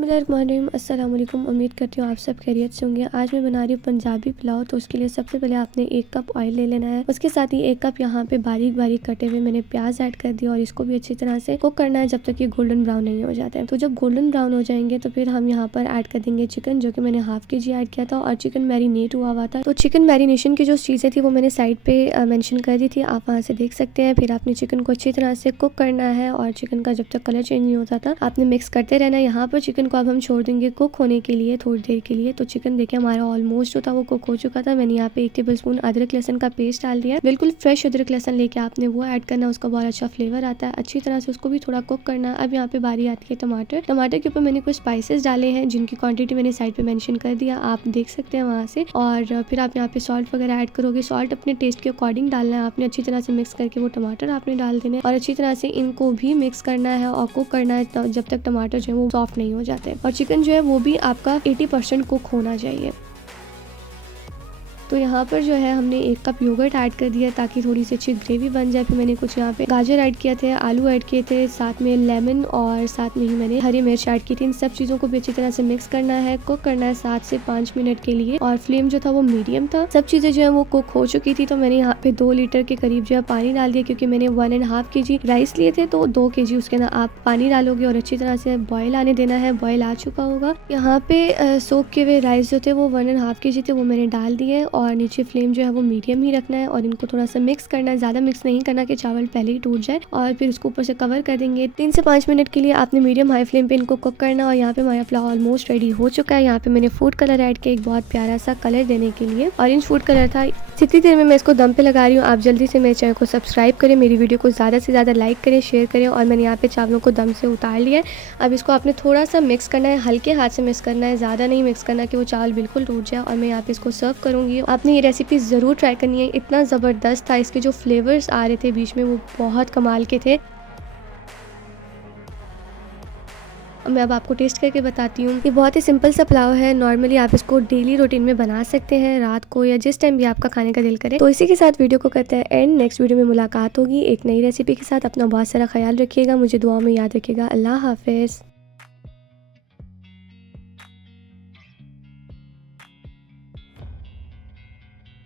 बिस्मिल्लाहिर्रहमानिर्रहीम। अस्सलाम वालेकुम। उम्मीद करती हूँ आप सब खैरियत से होंगे। आज मैं बना रही हूँ पंजाबी पुलाव। तो उसके लिए सबसे पहले आपने 1 कप ऑयल ले लेना है। उसके साथ ही 1 कप यहाँ पे बारीक बारीक कटे हुए मैंने प्याज ऐड कर दिया और इसको भी अच्छी तरह से कुक करना है जब तक ये गोल्डन ब्राउन नहीं हो जाते हैं। तो जब गोल्डन ब्राउन हो जाएंगे तो फिर हम यहाँ पर ऐड कर देंगे चिकन, जो कि मैंने ½ kg ऐड किया था और चिकन मैरिनेट हुआ था। तो चिकन मैरिनेशन की जो चीज़ें थी वो मैंने साइड पे मेंशन कर दी थी, आप वहाँ से देख सकते हैं। फिर आपने चिकन को अच्छी तरह से कुक करना है और चिकन का जब तक कलर चेंज नहीं होता था आपने मिक्स करते रहना है। यहाँ पर चिकन को अब हम छोड़ देंगे कुक होने के लिए थोड़ी देर के लिए। तो चिकन देखिए हमारा ऑलमोस्ट जो था वो कुक हो चुका था। मैंने यहाँ पे 1 टेबलस्पून अदरक लहसुन का पेस्ट डाल दिया। बिल्कुल फ्रेश अदरक लहसुन लेके आपने वो ऐड करना, उसका बहुत अच्छा फ्लेवर आता है। अच्छी तरह से उसको भी थोड़ा कुक करना। अब यहाँ पे बारी आती है टमाटर के ऊपर मैंने कुछ स्पाइसेस डाले हैं जिनकी क्वांटिटी मैंने साइड पे मेंशन कर दिया, आप देख सकते हैं वहाँ से। और फिर आप यहाँ पे सॉल्ट वगैरह ऐड करोगे। सॉल्ट अपने टेस्ट के अकॉर्डिंग डालना है आपने। अच्छी तरह से मिक्स करके वो टमाटर आपने डाल देने और अच्छी तरह से इनको भी मिक्स करना है और कुक करना है जब तक टमाटर जो है वो सॉफ्ट नहीं हो जाते। और चिकन जो है वो भी आपका 80% कुक होना चाहिए। तो यहाँ पर जो है हमने 1 कप योगर्ट ऐड कर दिया ताकि थोड़ी सी अच्छी ग्रेवी बन जाए। फिर मैंने कुछ यहाँ पे गाजर ऐड किए थे, आलू ऐड किए थे, साथ में लेमन और साथ में ही मैंने हरी मिर्च ऐड की थी। इन सब चीज़ों को भी अच्छी तरह से मिक्स करना है, कुक करना है 7 से 5 मिनट के लिए। और फ्लेम जो था वो मीडियम था। सब चीज़ें जो है वो कुक हो चुकी थी। तो मैंने यहाँ पे 2 लीटर के करीब जो है पानी डाल दिया, क्योंकि मैंने 1.5 kg राइस लिए थे तो 2 kg उसके अंदर आप पानी डालोगे और अच्छी तरह से बॉयल आने देना है। बॉयल आ चुका होगा। यहाँ पे सोक किए हुए राइस जो थे वो 1.5 kg थे, वो मैंने डाल दिए और नीचे फ्लेम जो है वो मीडियम ही रखना है और इनको थोड़ा सा मिक्स करना है, ज़्यादा मिक्स नहीं करना कि चावल पहले ही टूट जाए। और फिर उसको ऊपर से कवर कर देंगे। 3 से 5 मिनट के लिए आपने मीडियम हाई फ्लेम पे इनको कुक करना। और यहाँ पे हमारा पुलाव ऑलमोस्ट रेडी हो चुका है। यहाँ पे मैंने फूड कलर ऐड किया एक बहुत प्यारा सा कलर देने के लिए, ऑरेंज फूड कलर था। जितनी देर में मैं इसको दम पे लगा रही हूँ आप जल्दी से मेरे चैनल को सब्सक्राइब करें, मेरी वीडियो को ज़्यादा से ज़्यादा लाइक करें, शेयर करें। और मैंने यहाँ पे चावलों को दम से उतार लिया है। अब इसको आपने थोड़ा सा मिक्स करना है, हल्के हाथ से मिक्स करना है, ज़्यादा नहीं मिक्स करना कि वो चावल बिल्कुल टूट जाए। और मैं यहाँ पे इसको सर्व करूँगी। आपने ये रेसिपी ज़रूर ट्राई करनी है। इतना ज़बरदस्त था, इसके जो फ्लेवर्स आ रहे थे बीच में वो बहुत कमाल के थे। मैं अब आपको टेस्ट करके बताती हूँ। ये बहुत ही सिंपल सा पुलाव है। नॉर्मली आप इसको डेली रूटीन में बना सकते हैं, रात को या जिस टाइम भी आपका खाने का दिल करे। तो इसी के साथ वीडियो को करते हैं एंड। नेक्स्ट वीडियो में मुलाकात होगी एक नई रेसिपी के साथ। अपना बहुत सारा ख्याल रखिएगा, मुझे दुआ में याद रखिएगा। अल्लाह हाफिज़।